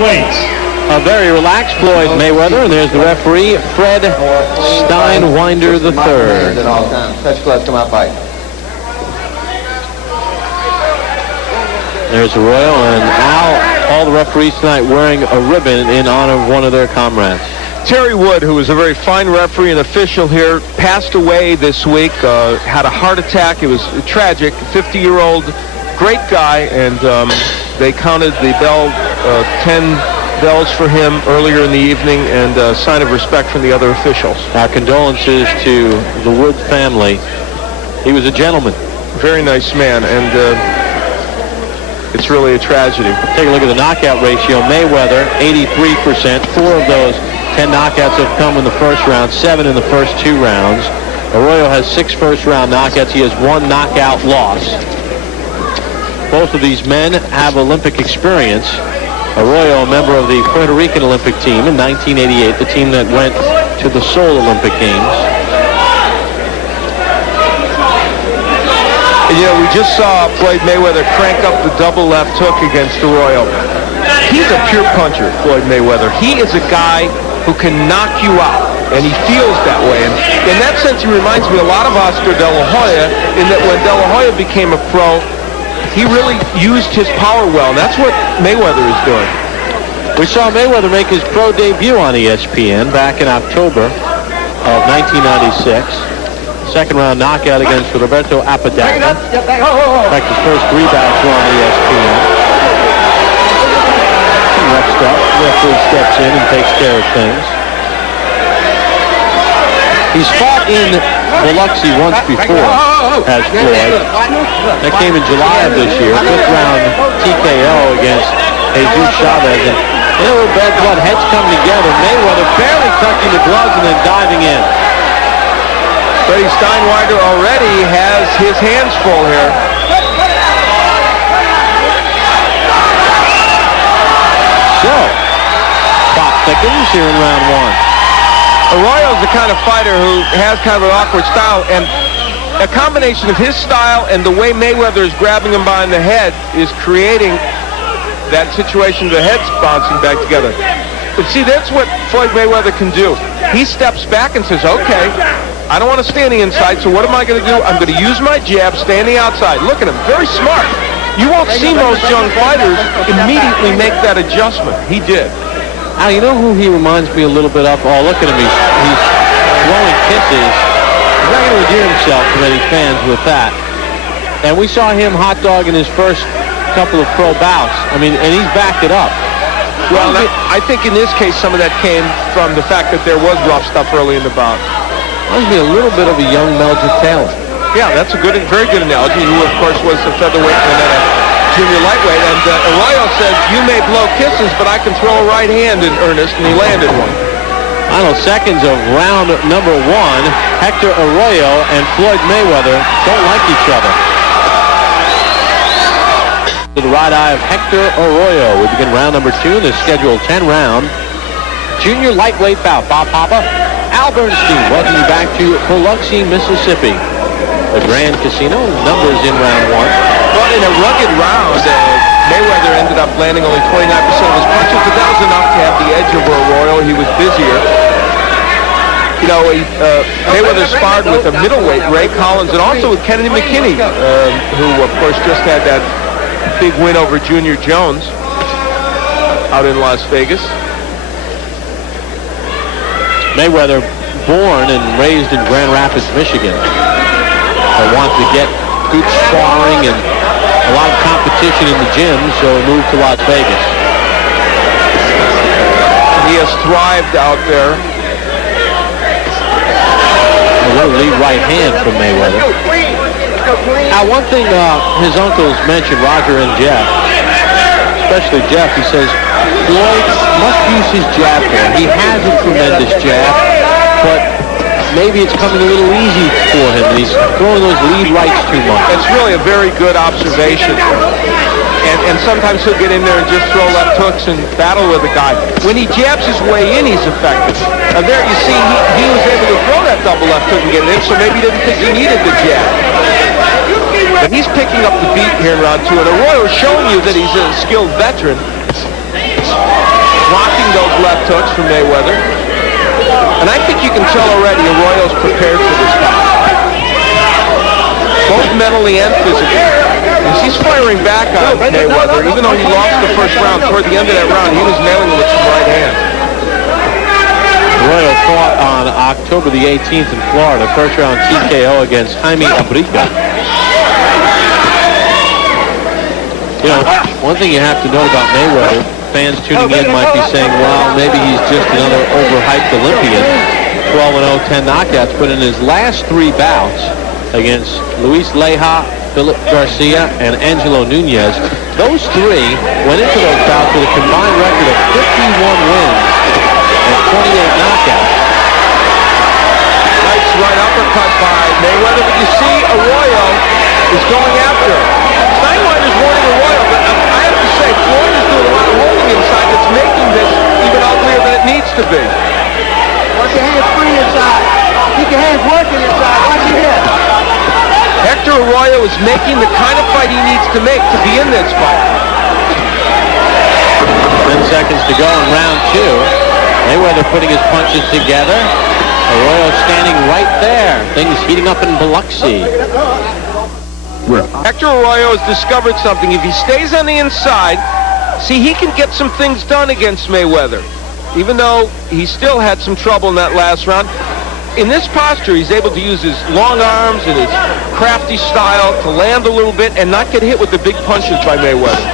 A very relaxed Floyd Mayweather, and there's the referee, Fred Steinwinder III. Touch gloves, come out, fight. There's Arroyo and Al, all the referees tonight wearing a ribbon in honor of one of their comrades. Terry Wood, who was a very fine referee and official here, passed away this week, had a heart attack. It was tragic. 50-year-old, great guy, and they counted the bell, 10 bells for him earlier in the evening, and a sign of respect from the other officials. Our condolences to the Wood family. He was a gentleman. Very nice man, and it's really a tragedy. Take a look at the knockout ratio. Mayweather, 83%. 4 of those 10 knockouts have come in the first round, 7 in the first 2 rounds. Arroyo has 6 first-round knockouts. He has 1 knockout loss. Both of these men have Olympic experience. Arroyo, a member of the Puerto Rican Olympic team in 1988, the team that went to the Seoul Olympic Games. You know, we just saw Floyd Mayweather crank up the double left hook against Arroyo. He's a pure puncher, Floyd Mayweather. He is a guy who can knock you out, and he feels that way. And in that sense, he reminds me a lot of Oscar De La Hoya, in that when De La Hoya became a pro, he really used his power well, and that's what Mayweather is doing. We saw Mayweather make his pro debut on ESPN back in October of 1996. Second-round knockout against Roberto Apodaca. In fact, his first 3 bouts were on ESPN. Next up, the referee steps in and takes care of things. He's fought in Biloxi once before as Floyd. That came in July of this year. 5th round TKO against Jesus Chavez. And a little bad blood, heads come together. Mayweather barely tucking the gloves and then diving in. Freddie Steinwinder already has his hands full here. So, plot thickens here in round 1. Arroyo's the kind of fighter who has kind of an awkward style, and a combination of his style and the way Mayweather is grabbing him behind the head is creating that situation, the head's bouncing back together. But see, that's what Floyd Mayweather can do. He steps back and says, okay, I don't want to stay on the inside, so what am I going to do? I'm going to use my jab, stay on the outside. Look at him, very smart. You won't see most young fighters immediately make that adjustment. He did. Al, you know who he reminds me a little bit of? Oh, look at him, he's blowing kisses. He's not going to endear himself to many fans with that. And we saw him hot dog in his first couple of pro bouts. I mean, and he's backed it up. Well, I think in this case, some of that came from the fact that there was rough stuff early in the bout. Reminds me a little bit of a young Meldrick Taylor. Yeah, that's a very good analogy, who, of course, was a featherweight and then a junior lightweight. And Arroyo says, you may blow kisses, but I can throw a right hand in earnest, and he landed one. Final seconds of round number 1. Hector Arroyo and Floyd Mayweather don't like each other. To the right eye of Hector Arroyo. We begin round number 2 in the scheduled 10-round junior lightweight bout. Bob Papa, Al Bernstein, welcome you back to Biloxi, Mississippi. The Grand Casino, numbers in round 1. Well, in a rugged round, Mayweather ended up landing only 29% of his punches, but that was enough to have the edge over Arroyo. He was busier. You know, Mayweather sparred with a middleweight, Ray Collins, and also with Kennedy McKinney, who, of course, just had that big win over Junior Jones out in Las Vegas. Mayweather, born and raised in Grand Rapids, Michigan. Wanted to get good sparring and a lot of competition in the gym, so he moved to Las Vegas. He has thrived out there. A little lead right hand from Mayweather. Now, one thing his uncles mentioned, Roger and Jeff, especially Jeff, he says, Floyd must use his jab more. He has a tremendous jab, but maybe it's coming a little easy for him. He's throwing those lead rights too much. It's really a very good observation. And sometimes he'll get in there and just throw left hooks and battle with a guy. When he jabs his way in, he's effective. And there you see he was able to throw that double left hook and get it in, so maybe he didn't think he needed the jab. But he's picking up the beat here in round 2, and Arroyo is showing you that he's a skilled veteran. avoiding those left hooks from Mayweather. And I think you can tell already Arroyo's prepared for this fight, both mentally and physically. As he's firing back on Mayweather, even though he lost the first round, toward the end of that round, he was nailing him with some right hands. Arroyo fought on October the 18th in Florida, first round TKO against Jaime Abrica. You know, one thing you have to know about Mayweather, fans tuning in might be saying, well, maybe he's just another overhyped Olympian. 12-0, 10 knockouts, but in his last 3 bouts against Luis Leija, Philip Garcia, and Angelo Nunez, those 3 went into those bouts with a combined record of 51 wins and 28 knockouts. Nice right uppercut by Mayweather, but you see Arroyo is going after him. Steinweiner's warning Arroyo, but I have to say, Floyd is doing a lot of holding inside that's making this even uglier than it needs to be. Watch your hands free inside. Keep your hands working inside. Watch your head. Hector Arroyo is making the kind of fight he needs to make to be in this fight. 10 seconds to go in round 2. Mayweather putting his punches together. Arroyo standing right there. Things heating up in Biloxi. Hector Arroyo has discovered something. If he stays on the inside, see, he can get some things done against Mayweather. Even though he still had some trouble in that last round. In this posture, he's able to use his long arms and his crafty style to land a little bit and not get hit with the big punches by Mayweather.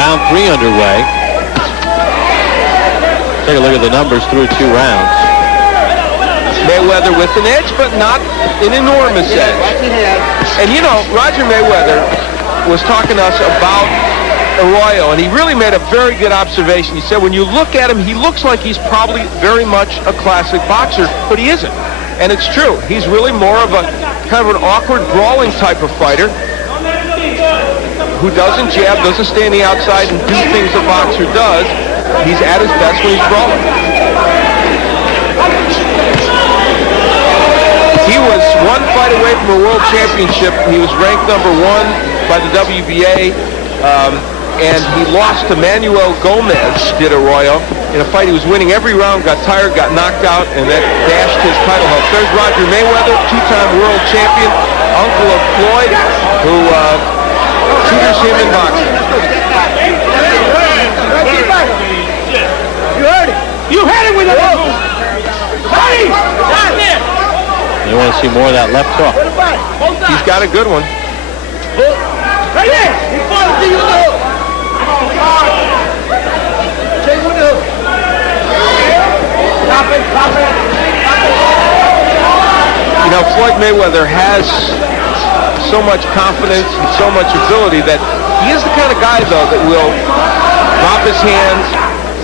Round 3 underway. Take a look at the numbers through 2 rounds. Mayweather with an edge, but not an enormous edge. And you know, Roger Mayweather was talking to us about Arroyo, and he really made a very good observation. He said, when you look at him, he looks like he's probably very much a classic boxer, but he isn't. And it's true. He's really more of a kind of an awkward, brawling type of fighter who doesn't jab, doesn't stay on the outside and do things a boxer does. He's at his best when he's brawling. He was 1 fight away from a world championship. He was ranked number 1 by the WBA, and he lost to Manuel Gomez, did Arroyo, in a fight he was winning every round, got tired, got knocked out, and that dashed his title hopes. There's Roger Mayweather, 2-time world champion, uncle of Floyd, who tutors him in boxing. You heard it. You had it with it. Hey! Right there. You want to see more of that left hook. He's got a good one. Right there. He falls to you with the hook. Take with the hook. Stop it. Stop it. You know, Floyd Mayweather has so much confidence and so much ability that he is the kind of guy, though, that will drop his hands,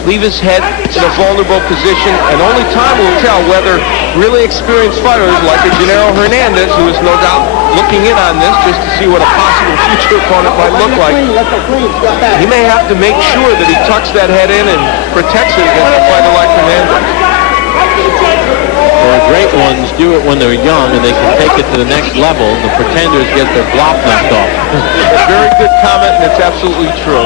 leave his head in a vulnerable position, and only time will tell whether really experienced fighters like a Gennaro Hernandez, who is no doubt looking in on this just to see what a possible future opponent might look like. He may have to make sure that he tucks that head in and protects it against a fighter like Hernandez. The great ones do it when they're young and they can take it to the next level. The pretenders get their block knocked off. A very good comment, and it's absolutely true.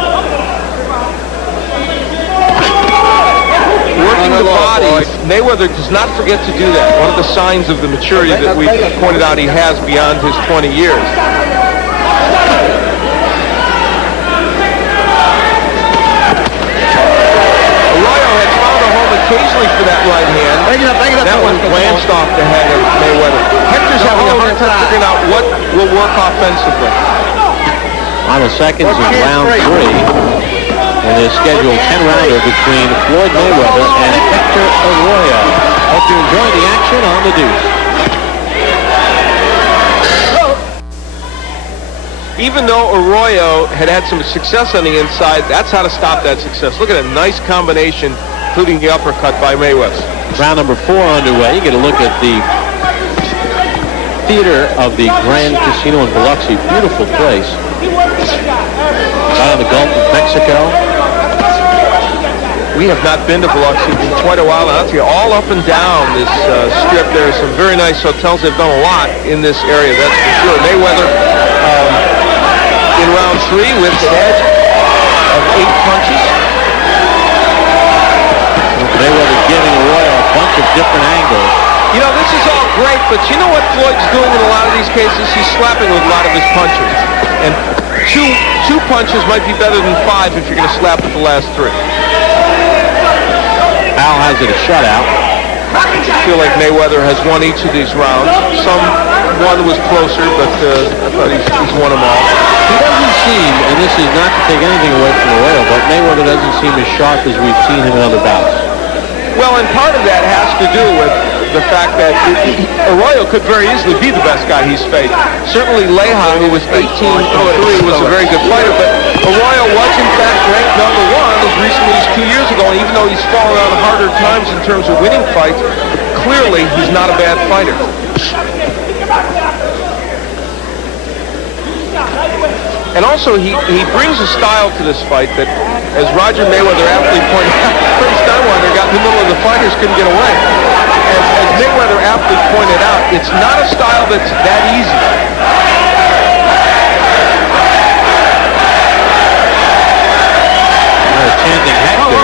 Working the body, Mayweather does not forget to do that. One of the signs of the maturity that we pointed out he has beyond his 20 years. Arroyo had found a home occasionally for that right hand. That one glanced off the head of Mayweather. Hector's having a hard time figuring out what will work offensively. Final seconds of round 3. In the scheduled 10-rounder between Floyd Mayweather and Hector Arroyo. Hope you enjoy the action on the deuce. Even though Arroyo had had some success on the inside, that's how to stop that success. Look at a nice combination, including the uppercut by Mayweather. Round number 4 underway. You get a look at the theater of the Grand Casino in Biloxi. Beautiful place. Out on the Gulf of Mexico. We have not been to Biloxi in quite a while. I'll tell you, all up and down this strip, there are some very nice hotels. They've done a lot in this area, that's for sure. Mayweather in round 3 with an edge of 8 punches. Mayweather giving Arroyo a bunch of different angles. You know, this is all great, but you know what Floyd's doing in a lot of these cases? He's slapping with a lot of his punches. And two punches might be better than 5 if you're going to slap with the last 3. Al has it a shutout. I feel like Mayweather has won each of these rounds. One was closer, but I thought he's won them all. He doesn't seem, and this is not to take anything away from Arroyo, but Mayweather doesn't seem as sharp as we've seen him in other bouts. Well, and part of that has to do with the fact that Arroyo could very easily be the best guy he's faced. Certainly Leja, who was 18-3, was a very good fighter, but Arroyo was in fact ranked number 1 as recently as 2 years ago, and even though he's fallen on harder times in terms of winning fights, clearly he's not a bad fighter. And also, he brings a style to this fight that, as Roger Mayweather aptly pointed out, Prince Dunwinder got in the middle of the fighters, couldn't get away. As Mayweather aptly pointed out, it's not a style that's that easy. Chanting Hector.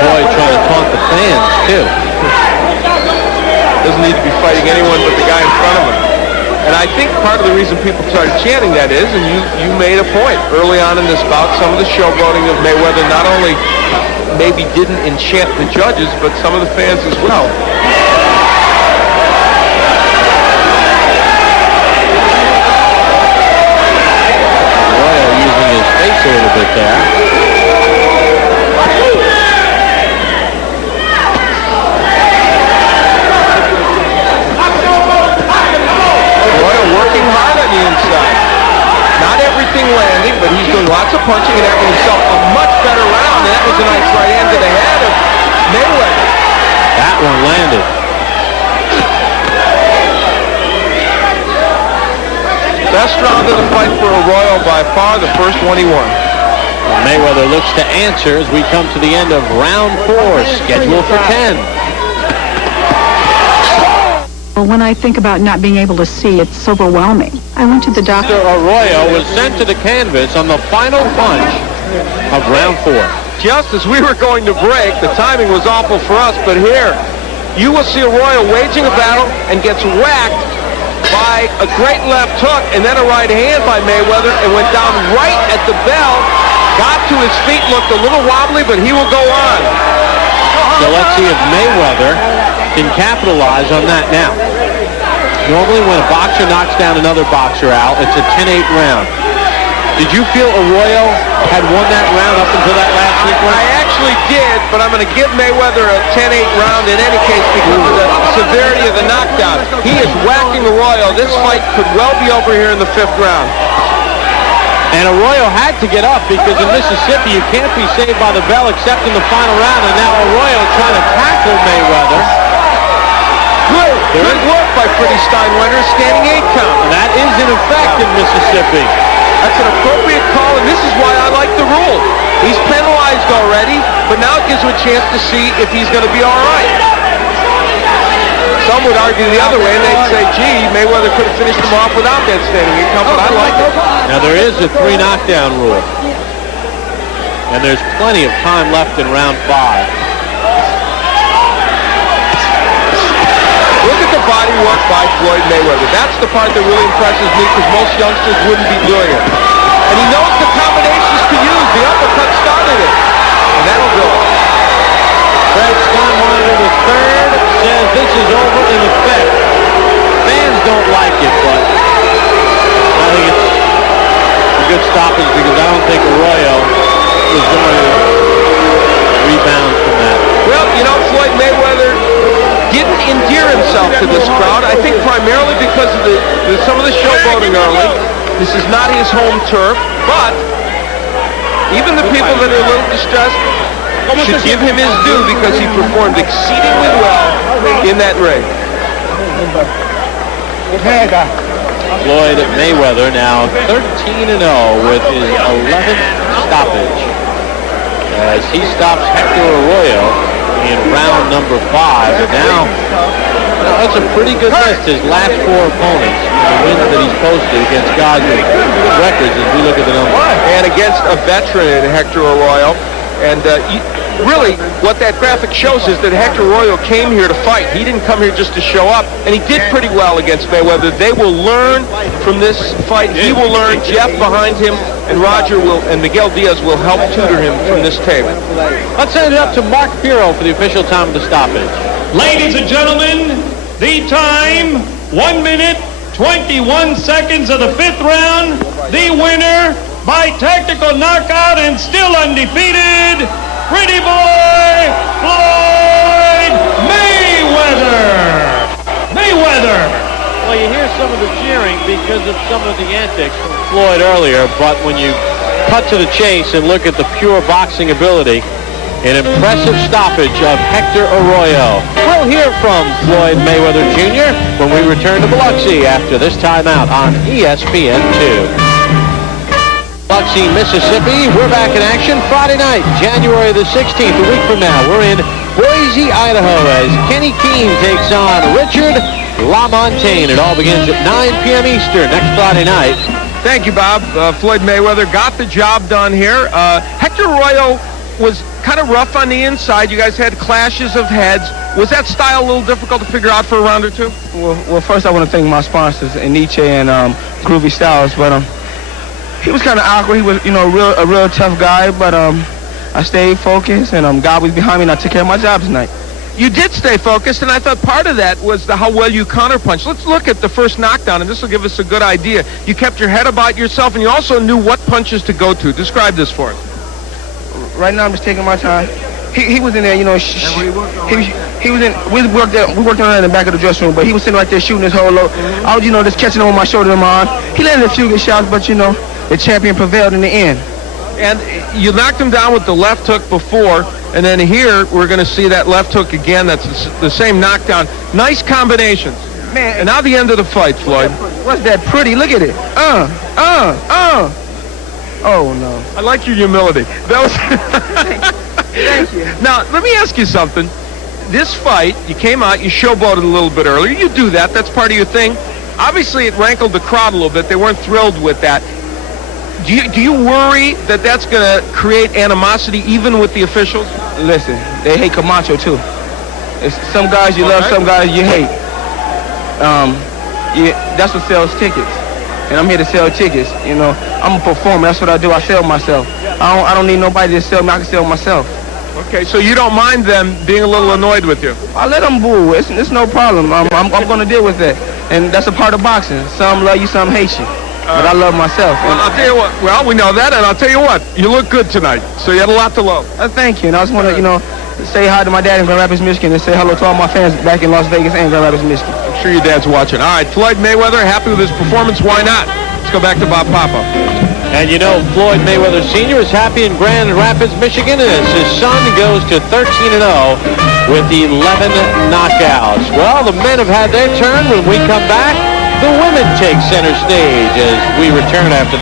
Boy, trying to taunt the fans, too. Doesn't need to be fighting anyone but the guy in front of him. And I think part of the reason people started chanting that is, and you made a point early on in this bout, some of the showboating of Mayweather not only maybe didn't enchant the judges, but some of the fans as well. Arroyo using his face a little bit there. Landing, but he's doing lots of punching and having himself a much better round, and that was a nice right hand to the head of Mayweather. That one landed. Best round of the fight for Arroyo by far, the first one he won. Mayweather looks to answer as we come to the end of round 4, scheduled for 10. When I think about not being able to see, it's overwhelming. I went to the doctor. Arroyo was sent to the canvas on the final punch of round 4. Just as we were going to break, the timing was awful for us, but here, you will see Arroyo waging a battle and gets whacked by a great left hook and then a right hand by Mayweather and went down right at the bell, got to his feet, looked a little wobbly, but he will go on. So let's see if Mayweather can capitalize on that now. Normally when a boxer knocks down another boxer out, it's a 10-8 round. Did you feel Arroyo had won that round up until that last sequence? I actually did, but I'm going to give Mayweather a 10-8 round in any case because of the severity of the knockdown. He is whacking Arroyo. This fight could well be over here in the 5th round. And Arroyo had to get up because in Mississippi you can't be saved by the bell except in the final round, and now Arroyo trying to tackle Mayweather. Good work by Freddie Steinwender, standing 8 count. And that is in effect in Mississippi. That's an appropriate call, and this is why I like the rule. He's penalized already, but now it gives him a chance to see if he's going to be all right. Some would argue the other way, and they'd say, gee, Mayweather could have finished him off without that standing 8 count, but I like it. Now there is a 3 knockdown rule. And there's plenty of time left in round 5. Body work by Floyd Mayweather. That's the part that really impresses me because most youngsters wouldn't be doing it. And he knows the combinations to use. The uppercut started it. And that'll do it. Fred Steinwender III says this is over in effect. Fans don't like it, but I think it's a good stoppage because I don't think Arroyo is going to rebound from that. Well, you know, Floyd Mayweather didn't endear himself to this crowd, I think primarily because of some of the showboating early. This is not his home turf, but even the people that are a little distressed should give him his due because he performed exceedingly well in that ring. Floyd Mayweather now 13-0 with his 11th stoppage as he stops Hector Arroyo in round number 5, and now that's a pretty good list. His last 4 opponents, the wins that he's posted against guys with good records as we look at the numbers. And against a veteran in Hector Arroyo, And really, what that graphic shows is that Hector Arroyo came here to fight. He didn't come here just to show up, and he did pretty well against Mayweather. They will learn from this fight. He will learn. Jeff behind him, and Roger will, and Miguel Diaz will help tutor him from this tape. Let's send it up to Mark Pirro for the official time of the stoppage. Ladies and gentlemen, the time, 1 minute, 21 seconds of the 5th round. The winner by technical knockout and still undefeated, Pretty Boy Floyd Mayweather. Well, you hear some of the cheering because of some of the antics from Floyd earlier, but when you cut to the chase and look at the pure boxing ability, an impressive stoppage of Hector Arroyo. We'll hear from Floyd Mayweather Jr. when we return to Biloxi after this timeout on ESPN2. Biloxi, Mississippi. We're back in action Friday night, January the 16th. A week from now, we're in Boise, Idaho, as Kenny Keene takes on Richard LaMontagne. It all begins at 9 p.m. Eastern next Friday night. Thank you, Bob. Floyd Mayweather got the job done here. Hector Arroyo was kind of rough on the inside. You guys had clashes of heads. Was that style a little difficult to figure out for a round or two? Well, first I want to thank my sponsors, Nietzsche and Groovy Styles, but he was kind of awkward. He was, a real tough guy, but I stayed focused, and God was behind me, and I took care of my job tonight. You did stay focused, and I thought part of that was how well you counterpunched. Let's look at the first knockdown, and this will give us a good idea. You kept your head about yourself, and you also knew what punches to go to. Describe this for us. Right now, I'm just taking my time. He was in there, he was in. We worked on it in the back of the dressing room, but he was sitting right there shooting his whole load. I was, just catching him on my shoulder and my arm. He landed a few good shots, but the champion prevailed in the end. And you knocked him down with the left hook before, and then here we're going to see that left hook again. That's the same knockdown. Nice combinations. Man, and now the end of the fight, Floyd. What's that pretty? Look at it. Oh, no. I like your humility. That was Thank you. Now, let me ask you something. This fight, you came out, you showboated a little bit earlier. You do that. That's part of your thing. Obviously, it rankled the crowd a little bit. They weren't thrilled with that. Do you worry that that's going to create animosity even with the officials? Listen, they hate Camacho, too. Some guys you love, some guys you hate. That's what sells tickets. And I'm here to sell tickets, I'm a performer. That's what I do. I sell myself. I don't need nobody to sell me. I can sell myself. Okay, so you don't mind them being a little annoyed with you? I let them boo. It's no problem. I'm going to deal with that. And that's a part of boxing. Some love you, some hate you. But I love myself. Well, I'll tell you what. Well, we know that, and I'll tell you what. You look good tonight, so you had a lot to love. Thank you. And I just want to, say hi to my dad in Grand Rapids, Michigan, and say hello to all my fans back in Las Vegas and Grand Rapids, Michigan. I'm sure your dad's watching. All right, Floyd Mayweather, happy with his performance. Why not? Let's go back to Bob Papa. And Floyd Mayweather Sr. is happy in Grand Rapids, Michigan, as his son goes to 13-0 with 11 knockouts. Well, the men have had their turn. When we come back, the women take center stage as we return after